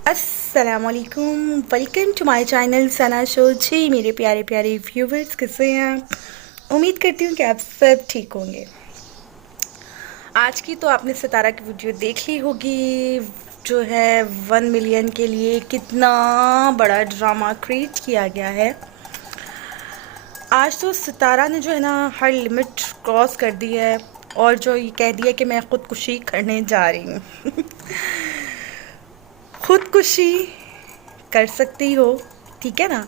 अस्सलामुअलैकुम, welcome to my channel Sana show ji. मेरे प्यारे प्यारे व्यूवर्स, कैसे हैं आप? उम्मीद करती हूँ कि आप सब ठीक होंगे। आज की तो आपने सितारा की वीडियो देख ली होगी, जो है 1 मिलियन के लिए कितना बड़ा ड्रामा क्रिएट किया गया है। आज तो सितारा ने जो है ना हर लिमिट क्रॉस कर दी है और जो ये कह दिया कि मैं खुदकुशी करने जा रही हूँ। खुदकुशी कर सकती हो, ठीक है ना।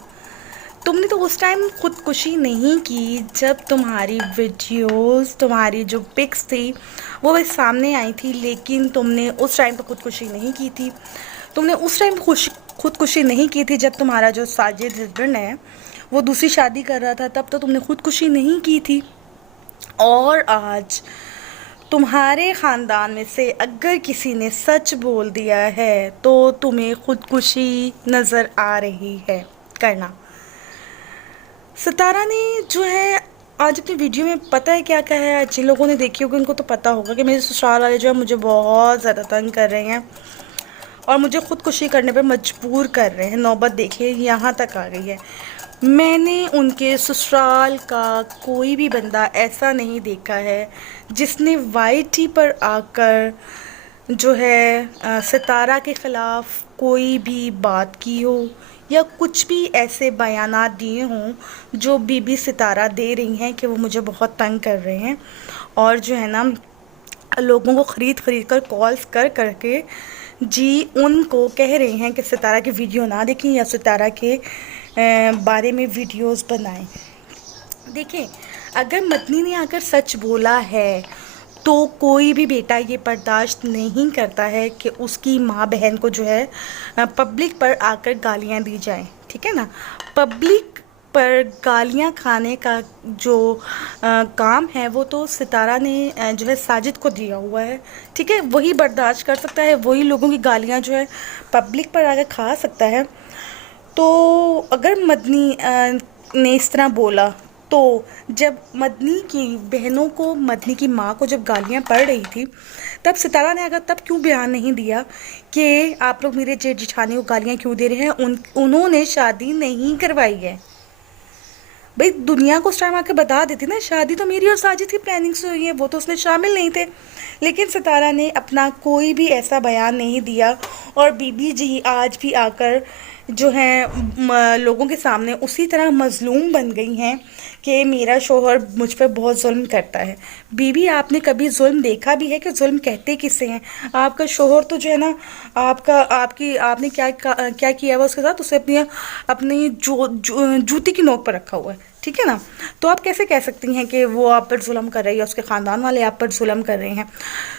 तुमने तो उस टाइम खुदकुशी नहीं की जब तुम्हारी वीडियोस, तुम्हारी जो पिक्स थी वो बस सामने आई थी, लेकिन तुमने उस टाइम पर खुदकुशी नहीं की थी। तुमने उस टाइम खुदकुशी नहीं की थी जब तुम्हारा जो साजिद हस्बैंड है वो दूसरी शादी कर रहा था, तब तो तुमने खुदकुशी नहीं की थी। और आज तुम्हारे ख़ानदान में से अगर किसी ने सच बोल दिया है तो तुम्हें खुदकुशी नज़र आ रही है करना। सितारा ने जो है आज अपनी वीडियो में पता है क्या कहा है? जिन लोगों ने देखी होगी उनको तो पता होगा कि मेरे ससुराल वाले जो है मुझे बहुत ज़्यादा तंग कर रहे हैं और मुझे खुदकुशी करने पर मजबूर कर रहे हैं। नौबत देखिए यहाँ तक आ गई है। मैंने उनके ससुराल का कोई भी बंदा ऐसा नहीं देखा है जिसने वाईटी पर आकर जो है सितारा के ख़िलाफ़ कोई भी बात की हो या कुछ भी ऐसे बयानात दिए हों जो बीबी सितारा दे रही हैं कि वो मुझे बहुत तंग कर रहे हैं और जो है ना लोगों को ख़रीद कर कॉल्स कर करके जी उनको कह रहे हैं कि सितारा की वीडियो ना देखें या सितारा के बारे में वीडियोस बनाएं। देखें, अगर मदनी ने आकर सच बोला है तो कोई भी बेटा ये बर्दाश्त नहीं करता है कि उसकी माँ बहन को जो है पब्लिक पर आकर गालियाँ दी जाएं, ठीक है ना। पब्लिक पर गालियाँ खाने का जो काम है वो तो सितारा ने जो है साजिद को दिया हुआ है, ठीक है। वही बर्दाश्त कर सकता है, वही लोगों की गालियाँ जो है पब्लिक पर आकर खा सकता है। तो अगर मदनी ने इस तरह बोला तो जब मदनी की बहनों को, मदनी की माँ को जब गालियाँ पड़ रही थी तब सितारा ने अगर तब क्यों बयान नहीं दिया कि आप लोग मेरे जेठ जिठानी को गालियाँ क्यों दे रहे हैं? उन्होंने शादी नहीं करवाई है। भाई दुनिया को उस टाइम आके बता देती ना, शादी तो मेरी और साजिद की प्लानिंग से हुई है, वो तो उसमें शामिल नहीं थे। लेकिन सितारा ने अपना कोई भी ऐसा बयान नहीं दिया और बीबी जी आज भी आकर जो है लोगों के सामने उसी तरह मज़लूम बन गई हैं कि मेरा शोहर मुझ पर बहुत जुल्म करता है। बीबी, आपने कभी जुल्म देखा भी है कि जुल्म कहते किसे हैं? आपका शोहर तो जो है ना, आपका आपकी आपने क्या किया हुआ उसके साथ, उसे अपनी अपनी जूती की नोक पर रखा हुआ है, ठीक है ना। तो आप कैसे कह सकती हैं कि वो आप पर जुल्म कर रही है, उसके ख़ानदान वाले आप पर जुल्म कर रहे हैं?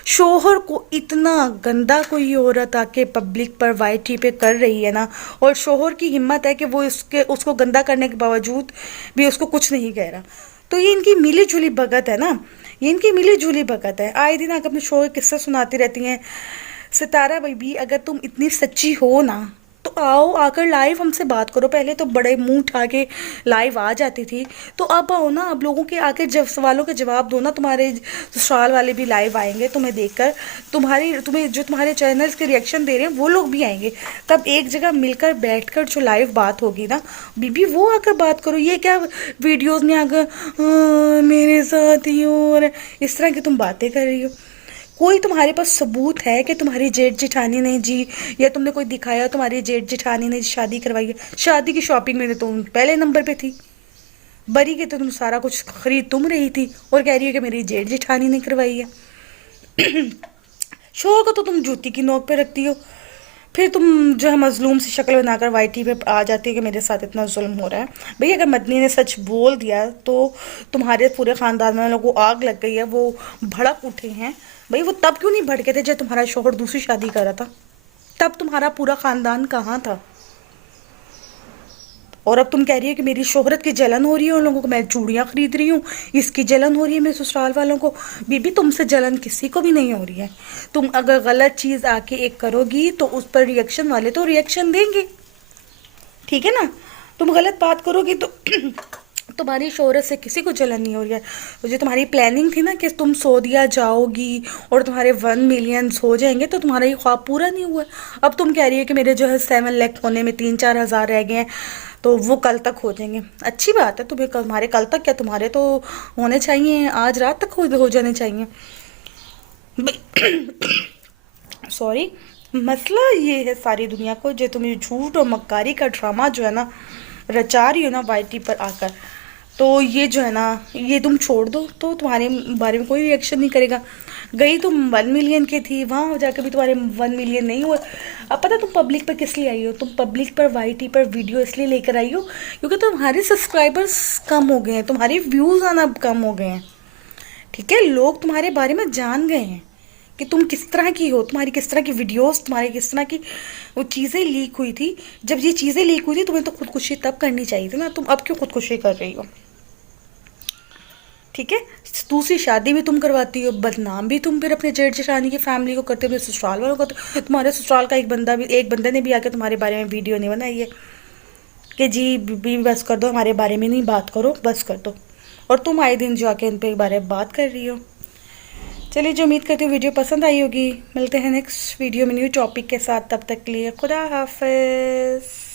शोहर को इतना गंदा कोई औरत आके पब्लिक पर वाईटी पे कर रही है ना, और शोहर की हिम्मत है कि वो उसको गंदा करने के बावजूद भी उसको कुछ नहीं कह रहा। तो ये इनकी मिली जुली भगत है ना, ये इनकी मिली जुली भगत है। आए दिन आकर अपने शोहर किस्से सुनाती रहती हैं। सितारा बीबी, अगर तुम इतनी सच्ची हो ना तो आओ, आकर लाइव हमसे बात करो। पहले तो बड़े मुंह उठा के लाइव आ जाती थी, तो अब आओ ना, अब लोगों के आके जब सवालों के जवाब दो ना। तुम्हारे ससुराल वाले भी लाइव आएंगे तुम्हें देखकर, तुम्हारे चैनल्स के रिएक्शन दे रहे हैं वो लोग भी आएंगे। तब एक जगह मिलकर बैठकर जो लाइव बात होगी ना बीबी, वो आकर बात करो। ये क्या वीडियोस में आकर मेरे साथ ही हो और इस तरह की तुम बातें कर रही हो? कोई तुम्हारे पास सबूत है कि तुम्हारी जेठ जिठानी ने जी, या तुमने कोई दिखाया तुम्हारी जेठ जिठानी ने शादी करवाई है? शादी की शॉपिंग में तो तुम पहले नंबर पे थी, बरी के तो तुम सारा कुछ खरीद तुम रही थी और कह रही हो कि मेरी जेठ जिठानी ने करवाई है। शोहर को तो तुम जूती की नोक पे रखती हो, फिर तुम जो है मजलूम सी शक्ल बनाकर वाईटी पे आ जाती है कि मेरे साथ इतना जुल्म हो रहा है। भाई अगर मदनी ने सच बोल दिया तो तुम्हारे पूरे ख़ानदान में लोगों को आग लग गई है, वो भड़क उठे हैं। भाई वो तब क्यों नहीं भड़के थे जब तुम्हारा शोहर दूसरी शादी कर रहा था? तब तुम्हारा पूरा ख़ानदान कहाँ था? और अब तुम कह रही हो कि मेरी शोहरत की जलन हो रही है उन लोगों को, मैं चूड़ियाँ खरीद रही हूँ, इसकी जलन हो रही है मेरे ससुराल वालों को। बीबी, तुमसे जलन किसी को भी नहीं हो रही है। तुम अगर गलत चीज़ आके एक करोगी तो उस पर रिएक्शन वाले तो रिएक्शन देंगे, ठीक है ना। तुम गलत बात करोगी तो तुम्हारी शोहरत से किसी को जलन नहीं हो रही है। तो जो तुम्हारी प्लानिंग थी ना कि तुम सऊदीया जाओगी और तुम्हारे 1 मिलियन हो जाएंगे, तो तुम्हारा ये ख्वाब पूरा नहीं हुआ। अब तुम कह रही हो कि मेरे जो है 7 लाख होने में 3-4 हज़ार रह गए हैं, तो वो कल तक हो जाएंगे। अच्छी बात है, तुम्हें तुम्हारे कल तक क्या, तुम्हारे तो होने चाहिए, आज रात तक हो जाने चाहिए। सॉरी। मसला ये है सारी दुनिया को, जो तुम्हें झूठ और मक्कारी का ड्रामा जो है ना रचा रही हो ना वाईटी पर आकर, तो ये जो है ना ये तुम छोड़ दो, तो तुम्हारे बारे में कोई रिएक्शन नहीं करेगा। गई तुम 1 मिलियन की थी, वहाँ जाकर भी तुम्हारे 1 मिलियन नहीं हुए। अब पता तुम पब्लिक पर किस लिए आई हो? तुम पब्लिक पर वाईटी पर वीडियो इसलिए लेकर आई हो क्योंकि तुम्हारे सब्सक्राइबर्स कम हो गए हैं, तुम्हारे व्यूज़ आना कम हो गए हैं। ठीक है, लोग तुम्हारे बारे में जान गए हैं कि तुम किस तरह की हो, तुम्हारी किस तरह की वीडियोस, तुम्हारी किस तरह की वो चीज़ें लीक हुई थी। जब ये चीज़ें लीक हुई थी तुम्हें तो खुदकुशी तब करनी चाहिए थी ना, तुम अब क्यों खुदकुशी कर रही हो? ठीक है, दूसरी शादी भी तुम करवाती हो, बदनाम भी तुम फिर अपने जेठ जेठानी की फैमिली को करते हो, अपने ससुराल वालों को करते हो। तुम्हारे ससुराल का एक बंदे ने भी आके तुम्हारे बारे में वीडियो नहीं बनाई है कि जी बीवी बस कर दो, हमारे बारे में नहीं बात करो, बस कर दो। और तुम आए दिन जो आके उन पे बारे में बात कर रही हो। चलिए, जो उम्मीद करती हूँ वीडियो पसंद आई होगी। मिलते हैं नेक्स्ट वीडियो में न्यू टॉपिक के साथ, तब तक के लिए खुदा हाफिज़।